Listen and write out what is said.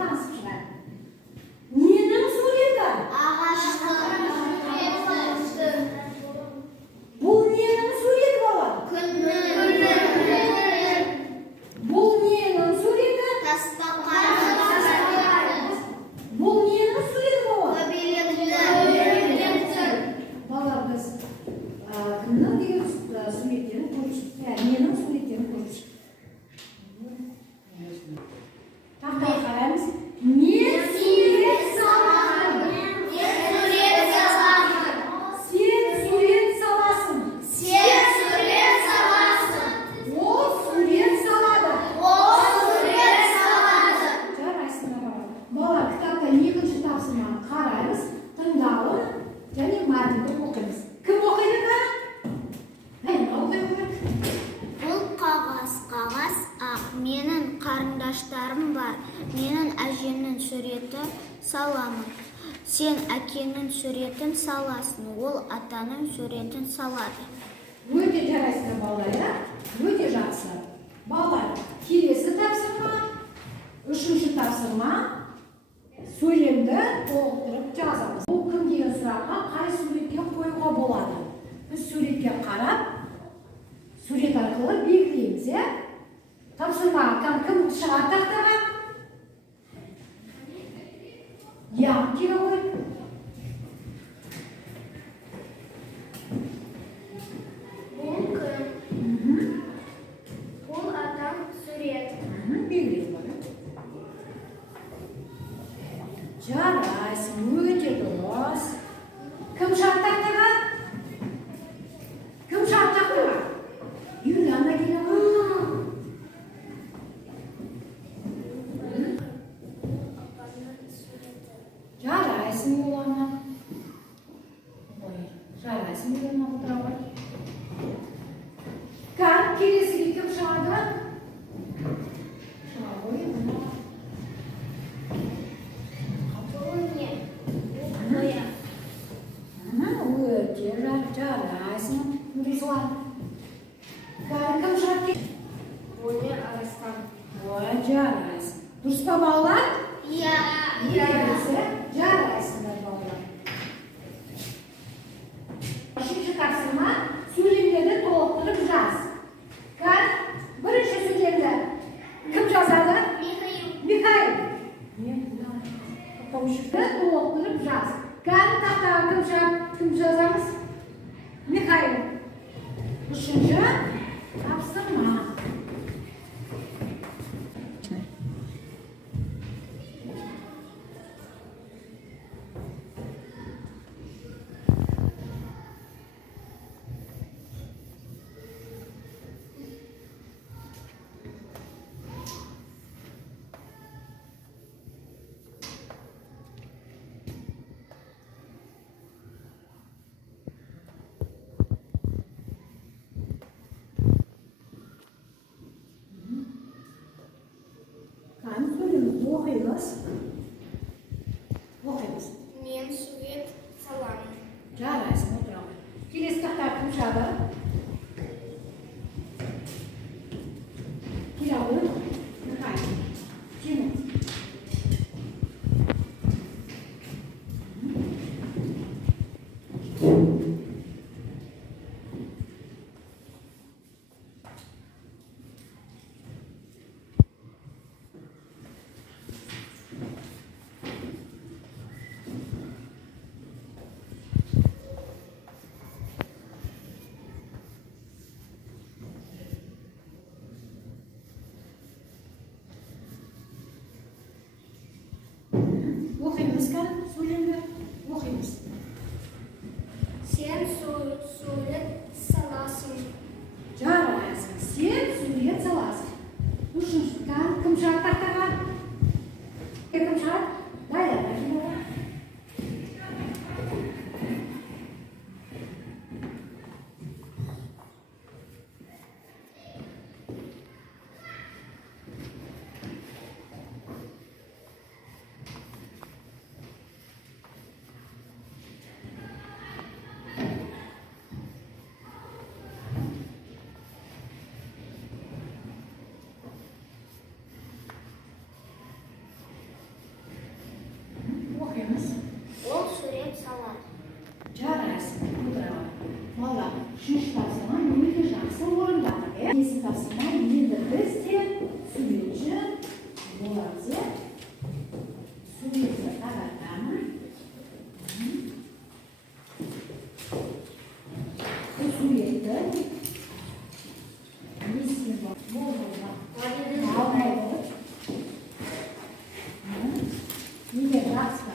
tanısib chiqadi. Nening surati? Bu nening surati bola? Bu nening surati? Bu nening surati bola? Bola biz kimning degan suratini ko'rib chiqdik. Nening suratini ko'rib chiqdik. Taxtaga qaraymiz. Men surat solaman. Sen surat solasan. O surat soladi. Jaraysin bola, kitobda ikkinchi tafsirani qaraymiz, tingdalib, yana matnni o'qiymiz. Kim o'qiydi? Men o'qiyman. Бұл қағаз ақ. Менің қарындаштарым бар. Менің әжемнің суреті саламын. Сен әкеңнің суретін саласың, ол атаның суретін салады. Өте жарайсыздар балалар, ja? Өте жақсы. Балалар, келесі тапсырма, үшінші тапсырма, сөйлемді толықтырып жазамыз. Бұл кім деген сұраққа қай суретке қоюға болады? Біз суретке қарап, сурет арқылы белгілейміз, ja? Тапсырмаға кім шығады тақтаға? Яғып келе ғой. Бұл кім? Бұл атам сурет. Белгілейміз ғой. Жарайсың, өте дұрыс. Кім шығады тақтаға? Кім шығады тақтаға? Юлиана келе ғой. Жарайсың, Юлиана. Жарайсың, Юлиана отыра ғой. Кән, келесіге кім шығады? Шыға ғой. Өте жарайсың, Нұрислам. Кән, кім шығады? Арыстан. Ой, жарайсың. Дұрыс па балалар? Екіншісі, жарайсыңдар балалар. Үшінші тапсырма, сөйлемдерді толықтырып жаз. Кән, бірінші сөйлемді кім жазады? Михаил. Толықтырып жаз. Кән, тақтаға кім жазамыз? Михаил. Үшінші тапсырма. Оқимыз. Мен сурет саламын. Жарайсың, отырамын. Келесі тақтаға кім шығады? Келе ғой. Михаил. Тимур. Оқимыз, кән, сөйлемді оқимыз. Сен сурет саласың. Жарайсың, сен сурет саласың. Үшінші, кән, кім шығады тақтаға? Кім шығады? Даяна келе ғой. O'qiymiz. Ол сурет салады. Жарайсың, қыдырауы. Балалар, үшінші тапсырма өте жақсы орындады. Бесі тапсырма енді біз де суретші боламыз. Суретті таратамын. Бұл суретті несіне болмайды. Егер жақсы